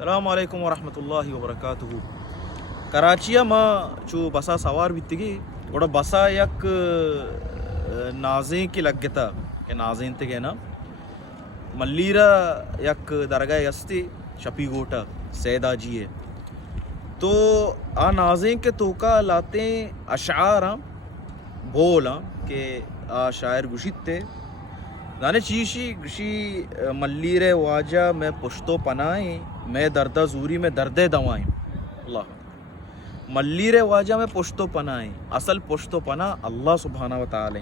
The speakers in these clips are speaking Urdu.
السلام علیکم ورحمۃ اللہ وبرکاتہ. کراچیا ما چو بسا سوار بیتگی وڑا بسا یک نازیں کی لگتا کہ نازیں تے نا ملیرا یک درگاہ استی شپی گوٹا سیدا جی ہے تو آ نازیں کے توکا لاتے اشعار بولا کہ آ شاعر گشت تے دانے چیشی گشی ملیرے واجہ میں پشتو پنائیں میں دردہ زوری میں دردے دوائیں. اللہ ملیرے واجہ میں پشتو پنائیں اصل پشتو پنا اللہ سبحانہ و تعالی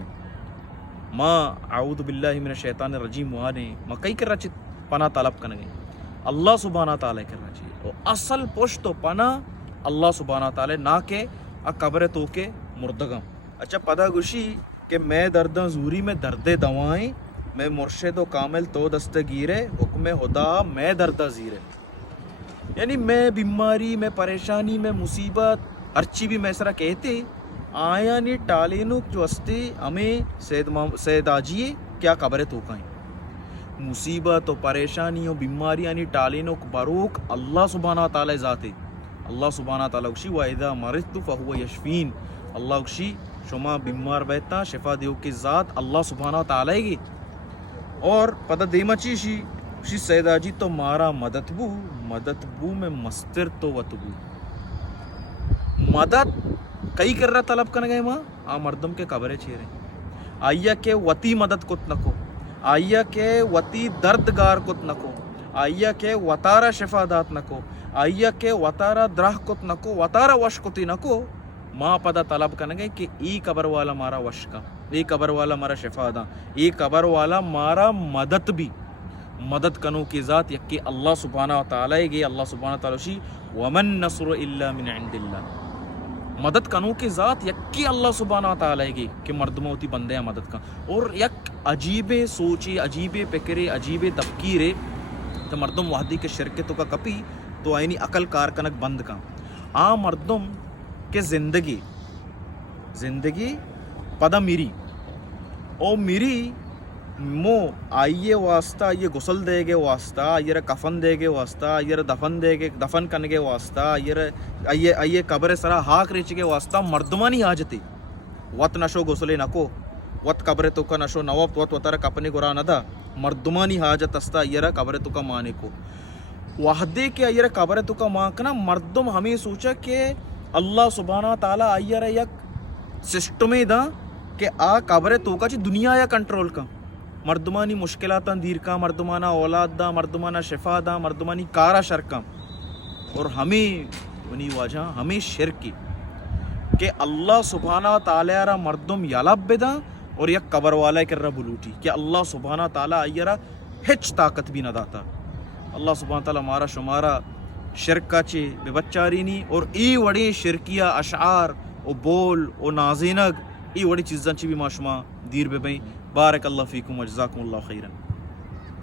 ما اعوذ باللہ من الشیطان الرجیم وانے ما کئی کر رہا پنا طلب کرنے اللہ سبحانہ تعالی کر رہا چاہیے. اصل پشتو پنا اللہ سبحانہ تعالی نہ کہ قبر تو کے مردگم. اچھا پدا گشی کہ میں دردہ زوری میں دردے دوائیں میں مرشد و کامل تو دستگیرے حکم خدا میں دردہ زیرے. یعنی میں بیماری میں پریشانی میں مصیبت ہرچی بھی میں سرا کہتے آیا نہیں ٹالینو جو استے ہمیں سید آجیے کیا قبر توکائیں مصیبت و پریشانی و بیماری یعنی ٹالینو بروک اللہ سبحانہ تعالی ذاتے اللہ سبحانہ تعالی اکشی وَإِذَا مَرِضْتُ فَهُوَ يَشْفِينِ. اللہ اکشی شما بیمار بیتا شفا دیو کی ذات اللہ سبحانہ تعالی گی. اور پتہ دیما چیشی شی سیدہ جی تو مارا مدد بو میں مستر تو وطبو مدد کئی کر رہا طلب کرنے گئے ماں مردم کے قبرے چھیرے آئیا کے وطی مدد کت نکو آئیا کے وطی دردگار کت نکو آئیا کے وطارہ شفا دات نکو آئیا کے وطارہ درہ کت نکو وطارہ وش کتی نکو ماں پدا طلب کرنے گئے کہ ای قبر والا مارا وش کا ای قبر والا مارا شفا دا ای قبر والا مارا مدد بھی مدد کنو کی ذات یکی اللہ سبحانہ تعالی گی. اللہ سبحانہ تعالی شی ومن نصر الا من عند اللہ مدد کنو کی ذات یکی اللہ سبحانہ تعالی گی کہ مردموں ہوتی بندے ہیں مدد کا. اور یک عجیب سوچی عجیب پکرے عجیب تفکیرے تو مردم وحدی کے شرکے تو کا کپی تو آئینی عقل کارکنک بند کا مردم کہ زندگی پدا میری او میری مو آئیے واسطہ آئیے غسل دے گے واسطہ آئیے کفن دے گے واسطہ آئیے دفن دے گے دفن کرنے گے واسطہ آئیے قبر سرا ہاک ریچ کے واسطہ مردمانی حاجتی وط نشو غسلے نکو وط قبر تو کا نشو نواب وط وطر کپنے گرا ندا مردمانی حاجت استا آئیے قبر تو کا مانے کو وحدے کے آئیے قبر تو کا مانکنا مردم ہمیں سوچا کہ اللہ سبحانہ تعالی آئیے یک سسٹمے دا کہ قبر تو کا چی دنیا یا کنٹرول کا مردمانی مشکلات دیر کا مردمانہ اولاد دا مردمانہ شفا دا مردمانی کارا شرکا. اور ہمیں ونی واجہ ہمیں شرک کی کہ اللہ سبحانہ تعالی را مردم یالب بدا اور یک قبر والا کر رہا بلوٹی کہ اللہ سبحانہ تعالی آئیرہ ہچ طاقت بھی نہ داتا. اللہ سبحانہ تعالی مارا شمارا شرک کا چے بے بچاری نہیں اور ای وڑی شرکیہ اشعار او بول او نازینگ ای وڑی چیزاں چی بھی ما شما دیر بے بین. بارک اللہ فیکم و جزاکم اللہ خیرن.